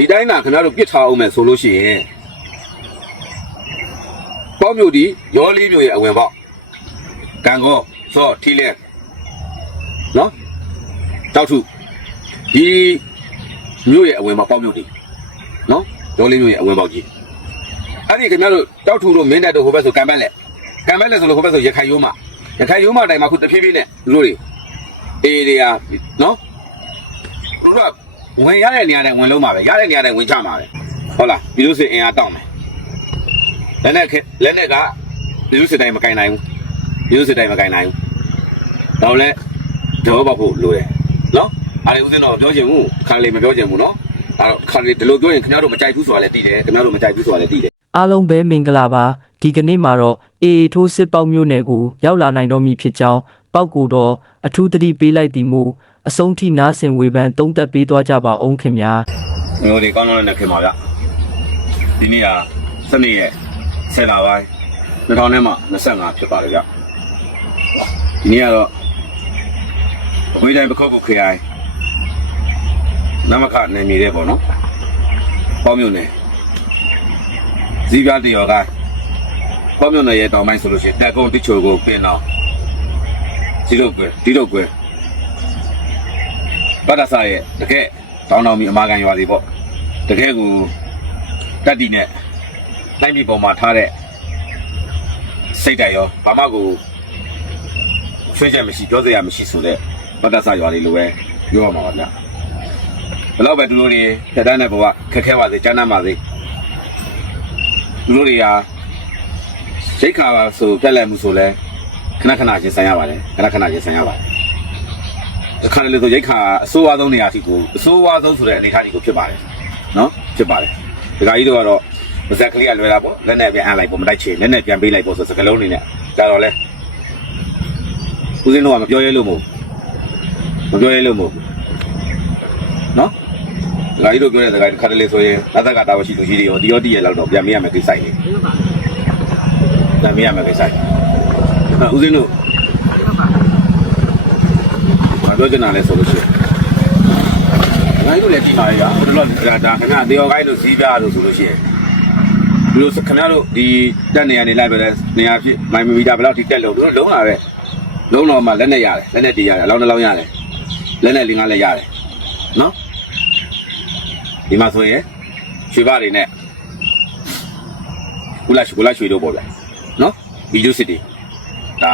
ဒီတိုင်းသာခင်ဗျားတို့ပြစ်ထားအောင်မယ်ဆိုလို့ရှိရင်ပေါ့မြို့ဒီရောလေးမြို့ရဲ့အဝင်ပေါက်ကံကောစောထီလဲနော်တောက်ထုဒီမြို့ရဲ့အဝင်ပေါက်ပေါ့မြို့ဒီနော်ရောလေးမြို့ရဲ့အဝင်ပေါက်ကြီးအဲ့ဒီခင်ဗျားတို့တောက်ထုတို့မင်းတက်တို့ဟိုဘက်ဆိုကံပက်လက်ကံပက်လက်ဆိုလို့ဟိုဘက်ဆိုရခိုင်ရိုးမရခိုင်ရိုးမတိုင်မှာခုတဖြည်းဖြည်းနဲ့လူတို့တွေအေးတွေကနော်တို့က ဝင်ရတဲ့နေရာတိုင်းဝင်လုံးမှာပဲရတဲ့နေရာတိုင်းဝင်ချမှာပဲဟုတ်လားပြီးလို့ဆိုရင်အင်အားတောင်းမယ်လက်နဲ့ခေလက်နဲ့ကပြီးလို့စတိုင်းမကင်နိုင်ဘူးပြီးလို့စတိုင်းမကင်နိုင်ဘူးတော့လဲတော့ပေါ့ဖို့လိုတယ်နော်အားလည်းဦးစင်းတော့ပြောချင်ဘူးခါလေးမပြောချင်ဘူးနော်အဲ့တော့ခါလေးဒီလိုပြောရင်ခင်ဗျားတို့မကြိုက်ဘူးဆိုတာလည်းသိတယ်ခင်ဗျားတို့မကြိုက်ဘူးဆိုတာလည်းသိတယ်အားလုံးပဲမင်္ဂလာပါဒီကနေ့မှာတော့အေအေထိုးစစ်ပေါက်မြို့နယ်ကိုရောက်လာနိုင်တော့မည်ဖြစ်ကြောင်းပောက်ကိုတော့အထူးသတိပေးလိုက်သည်မို့ အဆုံးထိနားဆင်ဝေဖန်တုံးသက်ပေးသွားကြပါအောင်ခင်ဗျာမျိုးတွေကောင်းကောင်းနဲ့ခင်ပါဗျဒီနေ့ကစနေရက်ဆယ်လပိုင်း2000နဲ့မှ25ဖြစ်ပါလေဗျဒီနေ့ကတော့အဝေးတိုင်းပခုတ်ကုခရိုင်နမခနယ်မြေတဲ့ပေါ့နော်ပေါ့မြို့နယ်ဇီးပြတရော်ကပေါ့မြို့နယ်ရဲ့တောင်ပိုင်းဆိုလို့ရှိရင်တက်ကုန်းတိချိုကိုပင်တော့ဒီလိုကွယ်ဒီလိုကွယ် ပတ္တဆာရဲ့တကယ်တောင်းတောင်းပြီးအမာကန်ရွာတွေပေါ့တကယ်ကိုတက်တီနဲ့နိုင်ပြည်ပေါ်မှာထားတဲ့စိတ်တိုင်ရောဘာမှကိုဆွေးချက်မရှိပြောစရာမရှိဆိုတဲ့ပတ္တဆာရွာတွေလိုပဲပြောရမှာပါဗျဘယ်တော့ပဲသူတို့တွေတက်တန်းတဲ့ဘဝခက်ခဲပါစေကျန်းမ်းပါစေသူတို့တွေကရိတ်ခါပါဆိုပြက်လက်မှုဆိုလဲခဏခဏချင်းဆိုင်ရပါတယ်ခဏခဏချင်းဆိုင်ရပါတယ် အခါလေဆိုရိတ်ခါအဆိုးဝါးဆုံးနေရာစီကိုအဆိုးဝါးဆုံးဆိုတဲ့အနေအထားကြီးကိုဖြစ်ပါတယ်နော်ဖြစ်ပါတယ်ဒီကကြီးတို့ကတော့ပါဇက်ကလေးကလွယ်တာပေါ့လက်နဲ့ပြန်အမ်းလိုက်ပေါ့မတိုက်ချေလက်နဲ့ပြန်ပေးလိုက်ပေါ့ဆိုစကလုံးနေနဲ့ဒါတော့လဲဦးစင်းတို့ကမပြောရဲလို့မဟုတ်မပြောရဲလို့မဟုတ်နော်ဒီကကြီးတို့ပြောတဲ့စကားတစ်ခါတလေဆိုရင်အသက်ကတာဝရှိလူကြီးတွေရောဒီရောတည့်ရလောက်တော့ပြန်မေးရမယ်ကိစ္စကြီးပြန်မေးရမယ်ကိစ္စကြီးအဲ့ဦးစင်းတို့ဘာ ပြောချင်တာလဲဆိုလို့ရှိရင်ငါတို့လည်းဒီမှာရဟိုတော့ဒါဒါခင်ဗျာတေယောကိုင်းတို့ဈေးပြတို့ဆိုလို့ရှိရင်ဒီလိုခင်ဗျားတို့ဒီတက်နေရနေလိုက်ပဲနေရာဖြစ်မိုင်မီတာဘယ်လောက်ထိတက်လို့တို့လုံးလာပဲလုံးတော့မှလက်နဲ့ရတယ်လက်နဲ့တည်ရတယ်အလောင်းတစ်လောင်းရတယ်လက်နဲ့လေးငါးလက်ရတယ်နော်ဒီမှာဆိုရင်ရွှေပါတွေနဲ့ကုလားကုလားရွှေတို့ပေါ့ဗျာနော်ဗီဒီယိုစစ်တီဒါ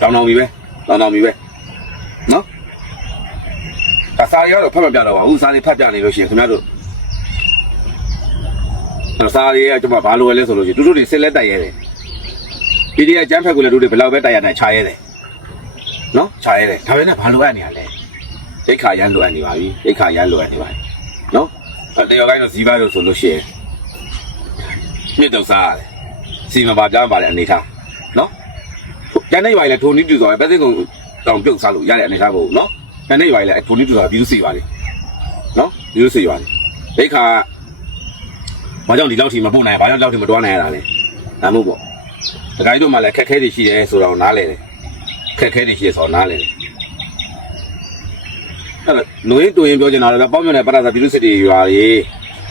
တောင်းတောင်းပြီပဲတောင်းတောင်းပြီပဲ နော်ဒါစာရီကတော့ဖတ်မပြတော့ပါဘူးစာရီဖတ်ပြနေလို့ရှိရင်ခင်ဗျားတို့ဒါစာရီကကျွန်မဘာလို့လဲဆိုလို့ရှိရင်တို့တို့တွေစစ်လက်တိုက်ရဲတယ်ဒီဒီကကျန်းဖက်ကိုလည်းတို့တွေဘယ်လောက်ပဲတိုက်ရနိုင်ခြာရဲတယ်နော်ခြာရဲတယ်ဒါပဲနဲ့ဘာလို့အပ်နေရလဲဒိတ်ခါရမ်းလိုအပ်နေပါပြီဒိတ်ခါရမ်းလိုအပ်နေပါပြီနော်အဲ့တယောက်ကိုင်းတော့ဇီးပါလို့ဆိုလို့ရှိရင်မြစ်တော့စားရတယ်စီမပါကြမ်းပါလေအနေထားနော်ကျန်တဲ့ရွာလည်းထိုနည်းတူသွားပဲပဲသိကုံ တောင်ပြုတ်စားလို့ရတဲ့အနေထားကိုနော်တနေ့ရွာလေထိုနည်းတူတာပြီးသူစီပါလေနော်ပြီးသူစီပါလေဒိတ်ခါဘာကြောင့်ဒီလောက်ထိမပို့နိုင်ဘာကြောင့်ဒီလောက်ထိမတွားနိုင်ရတာလဲဒါမို့ပေါ့ဒကာကြီးတို့မှလည်းခက်ခဲတွေရှိတယ်ဆိုတော့နားလဲတယ်ခက်ခဲတွေရှိရဆိုတော့နားလဲတယ်အဲ့တော့လူရင်းတူရင်ပြောချင်တာလည်းပေါ့မြနဲ့ပရသာပြည်သူစစ်တွေရွာကြီး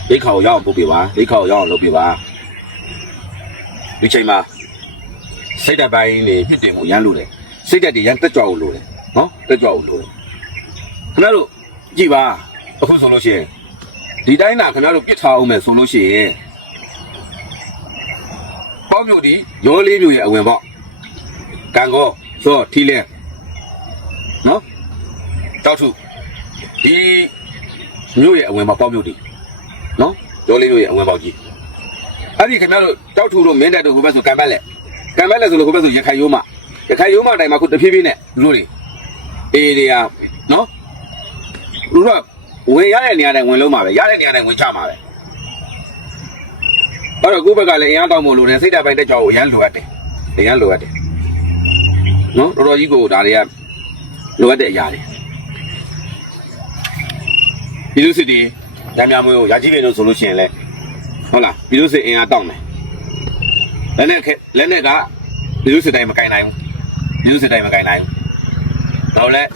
ဒိတ်ခါကိုရောက်အောင်ပို့ပြပါဒိတ်ခါကိုရောက်အောင်လုပ်ပြပါဒီချိန်မှာစိတ်ဓာတ်ပိုင်းနေဖြစ်တယ်မှုရမ်းလို့တယ် စိတ်ဓာတ်တွေရမ်းတက်ကြွအောင်လို့တယ်နော်တက်ကြွအောင်လို့တယ်ခင်ဗျားတို့ကြည်ပါအခုဆိုလို့ရှိရင်ဒီတိုင်းသာခင်ဗျားတို့ပြစ်ထားအောင်မယ်ဆိုလို့ရှိရင်ပေါ့မြို့ဒီရောလေးမြို့ရဲ့အဝင်ပေါ့ကံကောစောထီလဲနော်တောက်ထုဒီမြို့ရဲ့အဝင်ပေါ့ပေါ့မြို့ဒီနော်ရောလေးမြို့ရဲ့အဝင်ပေါ့ကြီးအဲ့ဒီခင်ဗျားတို့တောက်ထုတို့မင်းတက်တို့ဟိုဘက်ဆိုကံပက်လက်ကံပက်လက်ဆိုလို့ဟိုဘက်ဆိုရခိုင်ရိုးမ ရခိုင်ရိုးမတိုင်မှာခုတဖြည်းဖြည်းနဲ့လူတွေအေးတွေကနော်လူတော့ဝင်ရတဲ့နေရာတိုင်းဝင်လုံးမှာပဲရတဲ့နေရာတိုင်းဝင်ချမှာပဲအဲ့တော့ကိုယ့်ဘက်ကလည်းအင်အားတောင်းဖို့လိုတယ်စိတ်ဓာတ်ပိုင်းတက်ကြွကိုအရန်လိုအပ်တယ်အရန်လိုအပ်တယ်နော်တော်တော်ကြီးကိုဒါတွေကလိုအပ်တဲ့အရာတွေပြည်သူစစ်တီညများမွေးကိုရာကြီးပင်တို့ဆိုလို့ရှိရင်လည်းဟုတ်လားပြည်သူစစ်အင်အားတောင်းတယ်လက်နဲ့ခဲလက်နဲ့ကပြည်သူစစ်တိုင်းမကင်နိုင်ဘူး ပြည်သူစစ်တိုင်းမကင်နိုင်ဘူးတော့လည်း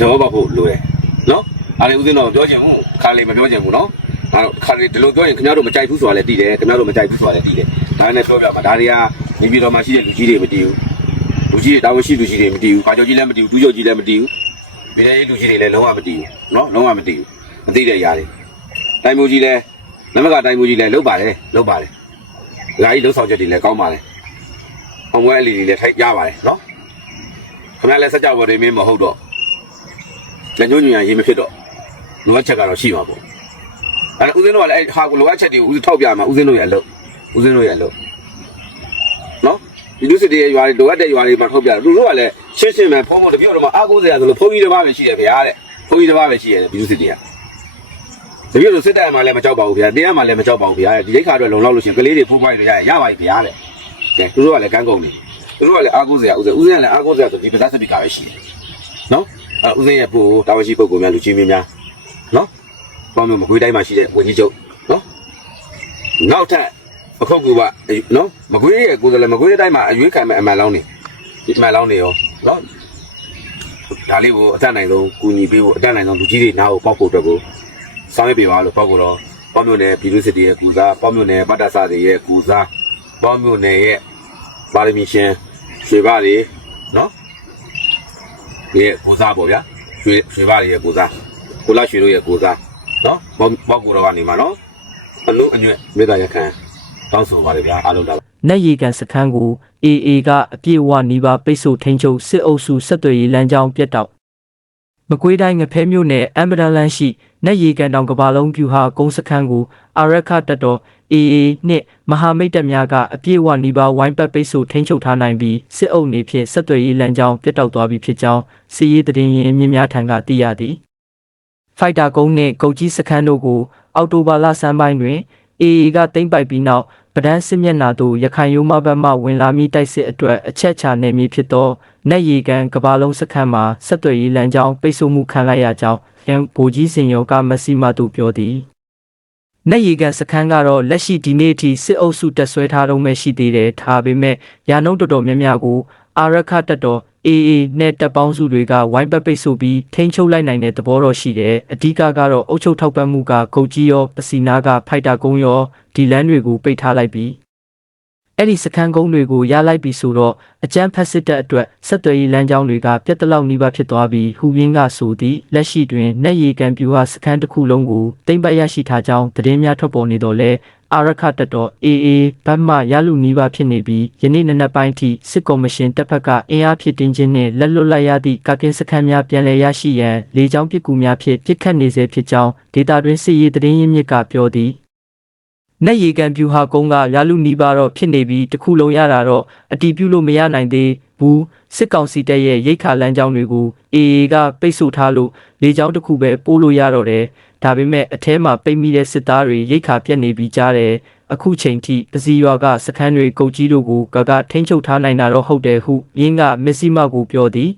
တော့ဘဖို့လိုတယ်နော်အားလည်းဦးစင်းတော့ပြောချင်ဘူးခါလေးမပြောချင်ဘူးနော်အဲ့တော့ခါရီဒီလိုပြောရင်ခင်ဗျားတို့မကြိုက်ဘူးဆိုတာလည်းသိတယ်ခင်ဗျားတို့မကြိုက်ဘူးဆိုတာလည်းသိတယ်ဒါနဲ့ပြောပြမှာဒါတွေကမိပြီးတော့မှရှိတဲ့လူကြီးတွေမတည်ဘူးလူကြီးတွေတာဝန်ရှိလူကြီးတွေမတည်ဘူးကာကျော်ကြီးလည်းမတည်ဘူးတူးကျော်ကြီးလည်းမတည်ဘူးမိတဲ့လူကြီးတွေလည်းလုံးဝမတည်ဘူးနော်လုံးဝမတည်ဘူးမသိတဲ့ຢာတွေတိုင်မိုးကြီးလည်းနမကတိုင်မိုးကြီးလည်းလုတ်ပါတယ်လုတ်ပါတယ်ဒါကြီးလုံးဆောင်ချက်တွေလည်းကောင်းပါတယ်အောင်ဝဲအလီတွေလည်းထိုက်ရပါတယ်နော် ခင်ဗျားလည်းစကြဝဠာတွေမင်းမဟုတ်တော့လက်ညှိုးညွှန်ရရေးမဖြစ်တော့လိုအပ်ချက်ကတော့ရှိမှာပေါ့အဲ့ဒါဦးဇင်းတို့ကလည်းအဲ့ဟာကိုလိုအပ်ချက်တွေကိုဦးထောက်ပြမှာဦးဇင်းတို့ရဲ့အလုပ်ဦးဇင်းတို့ရဲ့အလုပ်နော်ဒီလူစစ်တွေရဲ့ရွာတွေလိုအပ်တဲ့ရွာတွေမှာထောက်ပြတယ်သူတို့ကလည်းရှင်းရှင်းပဲဖုန်းဖို့တပြည့်တော့မှအားကိုးစရာဆိုလို့ဖုန်းကြီးတစ်ပါးပဲရှိတယ်ဗျာတဲ့ဖုန်းကြီးတစ်ပါးပဲရှိရတယ်ဒီလူစစ်တွေကတပြည့်လို့စစ်တပ်မှာလည်းမကြောက်ပါဘူးဗျာတရားမှာလည်းမကြောက်ပါဘူးဗျာဒီလိခါအတွက်လုံလောက်လို့ရှိရင်ကလေးတွေဖိုးပွားတွေရရရပါပြီဗျာတဲ့ကဲသူတို့ကလည်းကန်းကုန်နေ သူတို့ကလည်းအားကိုးစရာဦးဇင်းဦးဇင်းကလည်းအားကိုးစရာဆိုဒီပဇာစပိကာပဲရှိတယ်နော်အဲ့ဦးဇင်းရဲ့ပို့တာဝန်ရှိပုဂ္ဂိုလ်များလူကြီးမင်းများနော်ပေါင်းမျိုးမကွေးတိုင်းမှာရှိတဲ့ဝန်ကြီးချုပ်နော်နောက်ထပ်အခုတ်ကူကနော်မကွေးရဲ့ကိုယ်စားလှယ်မကွေးတိုင်းမှာအရွေးခံမဲ့အမှန်လောင်းနေဒီအမှန်လောင်းနေရောနော်ဒါလေးကိုအတတ်နိုင်ဆုံးကူညီပေးဖို့အတတ်နိုင်ဆုံးလူကြီးတွေနားကိုပောက်ဖို့အတွက်ကိုစောင်းရပေးပါလို့ပောက်ကိုတော့ပေါင်းမျိုးနယ်ပြည်သူစစ်တွေရဲ့ကူစားပေါင်းမျိုးနယ်မတ်တဆတွေရဲ့ကူစားပေါင်းမျိုးနယ်ရဲ့ပါရမီရှင် ရွှေပါတွေနော်ဒီရဲ့ကူစားပေါ့ဗျာရွှေရွှေပါတွေရဲ့ကူစားကိုလာရွှေတို့ရဲ့ကူစားနော်ဘောဘောကူတော်ကနေမှာနော်အလုံးအညွတ်မေတ္တာရခံတောင်းဆိုပါလေဗျာအားလုံးဒါနက်ရီကန်စခန်းကို AA ကအပြည့်အဝနီးပါးပိတ်ဆို့ထိန်းချုပ်စစ်အုပ်စုဆက်သွယ်ရေးလမ်းကြောင်းပြတ်တောက်မကွေးတိုင်းငဖဲမြို့နယ်အမ်ဘဒန်လန်ရှိနက်ရီကန်တောင်ကဘာလုံးပြူဟာကုန်းစခန်းကို အာရခတပ်တော် AA နှင့်မဟာမိတ်တပ်များကအပြည့်အဝနီးပါးဝိုင်းပတ်ပိတ်ဆို့ထိန်းချုပ်ထားနိုင်ပြီးစစ်အုပ်နေဖြင့်ဆက်သွယ်ရေးလမ်းကြောင်းပြတ်တောက်သွားပြီဖြစ်ကြောင်းစီးရေးတရင်ရင်မြင့်များထံကသိရသည်ဖိုက်တာကုန်းနှင့်ကုတ်ကြီးစခန်းတို့ကိုအောက်တိုဘာလဆန်းပိုင်းတွင် AA ကသိမ်းပိုက်ပြီးနောက်ပဒန်းစစ်မျက်နှာသို့ရခိုင်ရိုးမဘက်မှဝင်လာမည့်တိုက်စစ်အတွက်အချက်ချနေမည်ဖြစ်သောနက်ရီကန်ကဘာလုံးစခန်းမှာဆက်သွယ်ရေးလမ်းကြောင်းပိတ်ဆို့မှုခံလိုက်ရကြောင်းရန်ဗိုလ်ကြီးစင်ရောကမက်ဆီမာတို့ပြောသည် နက်ရီကန်စခန်းကတော့လက်ရှိဒီနေ့အထိစစ်အုပ်စုတက်ဆွဲထားတော့မှရှိသေးတယ်ထားပေမဲ့ရာနှုန်းတော်တော်များများကိုအာရခတက်တော် AA နဲ့တပ်ပေါင်းစုတွေကဝိုင်းပတ်ပိတ်ဆို့ပြီးထိန်းချုပ်လိုက်နိုင်တဲ့သဘောတော့ရှိတယ်။အဓိကကတော့အုပ်ချုပ်ထောက်ပံ့မှုကဂုတ်ကြီးရောပစီနာကဖိုက်တာကုန်းရောဒီလန်းတွေကိုပိတ်ထားလိုက်ပြီး အဲ့ဒီစခန်းကုန်းတွေကိုရလိုက်ပြီဆိုတော့အကြမ်းဖက်စစ်တပ်အတွက်ဆက်သွယ်ရေးလမ်းကြောင်းတွေကပြတ်တလောက်နှိပါဖြစ်သွားပြီးဟူရင်းကဆိုသည့်လက်ရှိတွင်နက်ရီကန်ပြူဟာစခန်းတစ်ခုလုံးကိုတိမ့်ပတ်ရရှိထားကြောင်းသတင်းများထွက်ပေါ်နေတော့လဲအာရခတက်တော် AA ဘတ်မှရလူနီးပါဖြစ်နေပြီးယနေ့နံနက်ပိုင်းထိစစ်ကော်မရှင်တပ်ဖက်ကအင်အားဖြစ်တင်းခြင်းနှင့်လက်လွတ်လိုက်ရသည့်ကာကင်းစခန်းများပြန်လည်ရရှိရန်လေကြောင်းပစ်ကူများဖြင့်ပစ်ခတ်နေစေဖြစ်ကြောင်းဒေတာတွင်စစ်ရေးသတင်းရင်းမြစ်ကပြောသည် နက်ရီကန်ပြူဟာကုန်းကရလူနီးပါတော့ဖြစ်နေပြီးတစ်ခုလုံးရတာတော့အတီးပြုလို့မရနိုင်သေးဘူးစစ်ကောင်စီတပ်ရဲ့ရိတ်ခါလမ်းကြောင်းတွေကို AA ကပိတ်ဆို့ထားလို့လေကြောင်းတစ်ခုပဲပို့လို့ရတော့တယ်ဒါပေမဲ့အထဲမှာပိတ်မိတဲ့စစ်သားတွေရိတ်ခါပြတ်နေပြီးကြားတယ်အခုချိန်ထိပစီရွာကစခန်းတွေကုတ်ကြီးတို့ကိုကကထိန်းချုပ်ထားနိုင်တာတော့ဟုတ်တယ်ဟုရင်းကမက်ဆီမကိုပြောသည်